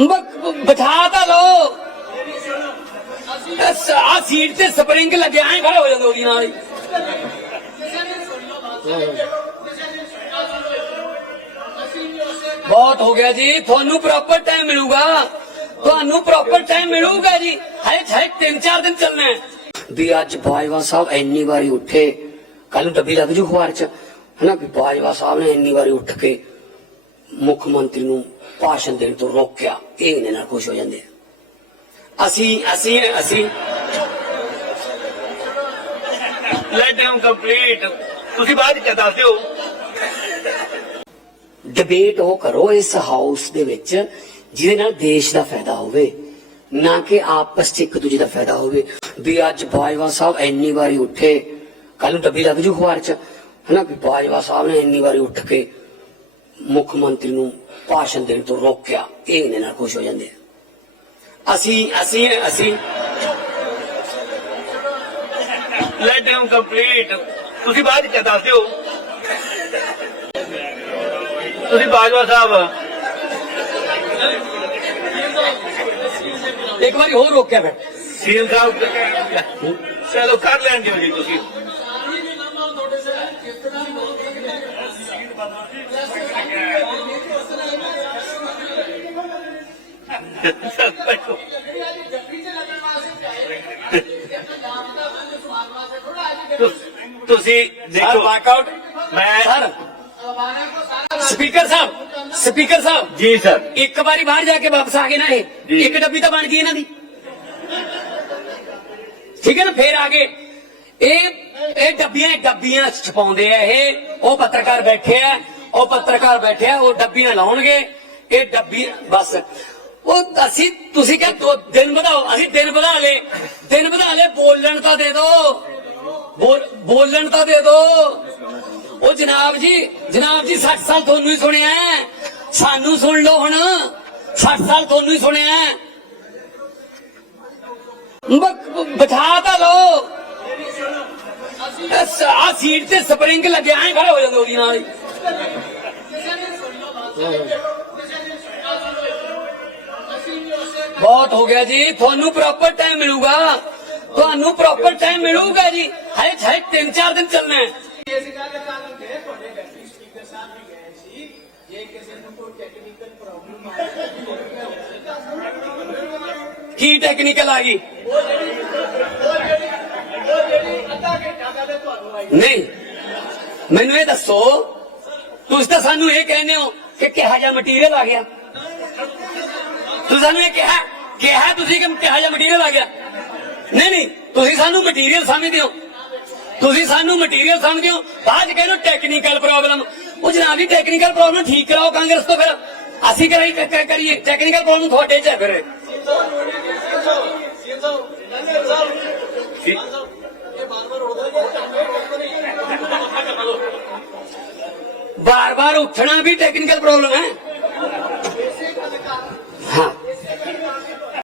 ਬ- ਬਿਠਾ ਤਾਂ ਲਓ ਆ ਸੀਟ ਤੇ ਸਪਰਿੰਗ ਲੱਗਿਆ ਐ ਖੜਾ ਹੋ ਜਾਂਦਾ ਉਹਦੀ ਨਾਲ ਹੀ ਬਹੁਤ ਹੋ ਗਿਆ ਜੀ ਤੁਹਾਨੂੰ ਪ੍ਰੋਪਰ ਟਾਈਮ ਮਿਲੂਗਾ ਤੁਹਾਨੂੰ ਪ੍ਰੋਪਰ ਟਾਈਮ ਮਿਲੂਗਾ ਜੀ ਹਲੇ ਹਲੇ 3-4 ਦਿਨ ਚੱਲਣਾ ਹੈ ਵੀ ਅੱਜ ਬਾਜਵਾ ਸਾਹਿਬ ਇੰਨੀ ਵਾਰੀ ਉੱਠੇ ਕੱਲ ਨੂੰ ਡੱਬੀ ਲੱਗ ਜੂ ਅਖਬਾਰ ਚ ਹਨਾ ਵੀ ਬਾਜਵਾ ਸਾਹਿਬ ਨੇ ਇੰਨੀ ਵਾਰੀ ਉੱਠ ਕੇ ਮੁੱਖ ਮੰਤਰੀ ਨੂੰ ਭਾਸ਼ਣ ਦੇਣ ਤੋਂ ਰੋਕਿਆ ਇਹ ਇਹਨੇ ਨਾਲ ਖੁਸ਼ ਹੋ ਜਾਂਦੇ। ਅਸੀਂ ਅਸੀਂ ਅਸੀਂ ਲੈਟ ਹਿਮ ਕੰਪਲੀਟ ਤੁਸੀਂ ਬਾਅਦ ਚ ਦੱਸ ਦਿਓ। ਡਿਬੇਟ ਉਹ ਕਰੋ ਇਸ ਹਾਊਸ ਦੇ ਵਿੱਚ ਜਿਹਦੇ ਨਾਲ ਦੇਸ਼ ਦਾ ਫਾਇਦਾ ਹੋਵੇ ਨਾ ਕਿ ਆਪਸ ਚ ਇੱਕ ਦੂਜੇ ਦਾ ਫਾਇਦਾ ਹੋਵੇ। ਵੀ ਅੱਜ ਬਾਜਵਾ ਸਾਹਿਬ ਇੰਨੀ ਵਾਰੀ ਉੱਠੇ ਕੱਲ ਨੂੰ ਡੱਬੀ ਲੱਗ ਜੂ ਅਖਬਾਰ ਚ। ਹਨਾ ਵੀ ਬਾਜਵਾ ਸਾਹਿਬ ਨੇ ਇੰਨੀ ਵਾਰੀ ਉੱਠ ਕੇ ਮੁੱਖ ਮੰਤਰੀ ਨੂੰ ਭਾਸ਼ਣ ਦੇਣ ਤੋਂ ਰੋਕਿਆ ਇਹ ਇਹਨੇ ਨਾਲ ਖੁਸ਼ ਹੋ ਜਾਂਦੇ ਅਸੀਂ ਅਸੀਂ ਅਸੀਂ ਲੈਟ ਹਿਮ ਕੰਪਲੀਟ ਤੁਸੀਂ ਬਾਅਦ ਚ ਦੱਸ ਦਿਓ। ਤੁਸੀਂ ਬਾਜਵਾ ਸਾਹਿਬ। ਇੱਕ ਵਾਰੀ ਹੋਰ ਰੋਕਿਆ ਫਿਰ। ਸੀਐਮ ਸਾਹਿਬ ਚਲੋ ਕਰ ਲੈਣ ਦਿਓ ਜੀ ਤੁਸੀਂ। ਤੁਸ- ਤੁਸੀਂ ਸਰ ਦੇਖੋ ਵਾਕਆਊਟ ਮੈਂ ਸਰ ਸਪੀਕਰ ਸਾਹਿਬ ਸਪੀਕਰ ਸਾਹਿਬ ਜੀ ਸਰ ਇੱਕ ਵਾਰੀ ਬਾਹਰ ਜਾ ਕੇ ਵਾਪਸ ਆ ਗਏ ਨਾ ਇਹ ਜੀ। ਇੱਕ ਡੱਬੀ ਤਾਂ ਬਣ ਗਈ ਇਹਨਾਂ ਦੀ ਠੀਕ ਹੈ ਨਾ ਫੇਰ ਆ ਗਏ ਇਹ ਇਹ ਡੱਬੀਆਂ ਡੱਬੀਆਂ ਛਪਾਉਂਦੇ ਆ ਇਹ। ਉਹ ਪੱਤਰਕਾਰ ਬੈਠੇ ਆ, ਉਹ ਪੱਤਰਕਾਰ ਬੈਠੇ ਆ, ਉਹ ਡੱਬੀਆਂ ਲਾਉਣਗੇ। ਇਹ ਡੱਬੀ, ਬਸ। ਉਹ ਅਸੀਂ, ਤੁਸੀਂ ਕਿਹਾ ਦੋ ਦਿਨ ਵਧਾਓ, ਅਸੀਂ ਦਿਨ ਵਧਾ ਲੇ ਦਿਨ ਵਧਾ ਲੇ ਬੋਲਣ ਤਾਂ ਦੇ ਦਿਓ ਬੋਲਣ ਤਾਂ ਦੇ ਦਿਓ ਉਹ ਜਨਾਬ ਜੀ ਜਨਾਬ ਜੀ 60 ਸਾਲ ਤੁਹਾਨੂੰ ਹੀ ਸੁਣਿਆ ਸਾਨੂੰ ਸੁਣ ਲਓ ਹੁਣ। 60 ਸਾਲ ਤੁਹਾਨੂੰ ਹੀ ਸੁਣਿਆ ਹੈ। ਬਿਠਾ ਤਾਂ ਲਓ। ਆ ਸੀਟ ਤੇ ਸਪਰਿੰਗ ਲੱਗਿਆ ਐ ਖੜਾ ਹੋ ਜਾਂਦਾ ਉਹਦੀ ਨਾਲ ਹੀ। ਬਹੁਤ ਹੋ ਗਿਆ ਜੀ ਤੁਹਾਨੂੰ ਪ੍ਰੋਪਰ ਟਾਈਮ ਮਿਲੂਗਾ। ਤੁਹਾਨੂੰ ਪ੍ਰੋਪਰ ਟਾਈਮ ਮਿਲੂਗਾ ਜੀ। ਹਲੇ ਹਲੇ 3-4 ਦਿਨ ਚੱਲਣਾ ਹੈ। ਕੀ ਟੈਕਨੀਕਲ ਆ ਗਈ? ਨਹੀਂ। ਮੈਨੂੰ ਇਹ ਦੱਸੋ ਤੁਸੀਂ ਤਾਂ ਸਾਨੂੰ ਇਹ ਕਹਿੰਦੇ ਹੋ ਕਿ ਕਿਹਾ ਜਿਹਾ ਮਟੀਰੀਅਲ ਆ ਗਿਆ। ਤੁਸੀਂ ਸਾਨੂੰ ਇਹ ਕਿਹਾ ਕਿਹਾ ਤੁਸੀਂ ਕਿ ਕਿਹਾ ਜਿਹਾ ਮਟੀਰੀਅਲ ਆ ਗਿਆ। ਨਹੀਂ ਨਹੀਂ ਤੁਸੀਂ ਸਾਨੂੰ ਮਟੀਰੀਅਲ ਸਮਝਦੇ ਹੋ। ਤੁਸੀਂ ਸਾਨੂੰ ਮਟੀਰੀਅਲ ਸਮਝਦੇ ਹੋ। ਬਾਅਦ ਚ ਕਹਿੰਦੇ ਟੈਕਨੀਕਲ ਪ੍ਰੋਬਲਮ ਉਹ ਜਨਾਬ ਜੀ ਟੈਕਨੀਕਲ ਪ੍ਰੋਬਲਮ ਠੀਕ ਕਰਾਓ ਕਾਂਗਰਸ ਤੋਂ ਫਿਰ। ਅਸੀਂ ਕਰਾਈ ਕਰੀਏ। ਟੈਕਨੀਕਲ ਪ੍ਰੋਬਲਮ ਤੁਹਾਡੇ ਚ ਹੈ ਫਿਰ। ਬਾਰ ਬਾਰ ਉੱਠਣਾ ਵੀ ਟੈਕਨੀਕਲ ਪ੍ਰੋਬਲਮ ਹੈ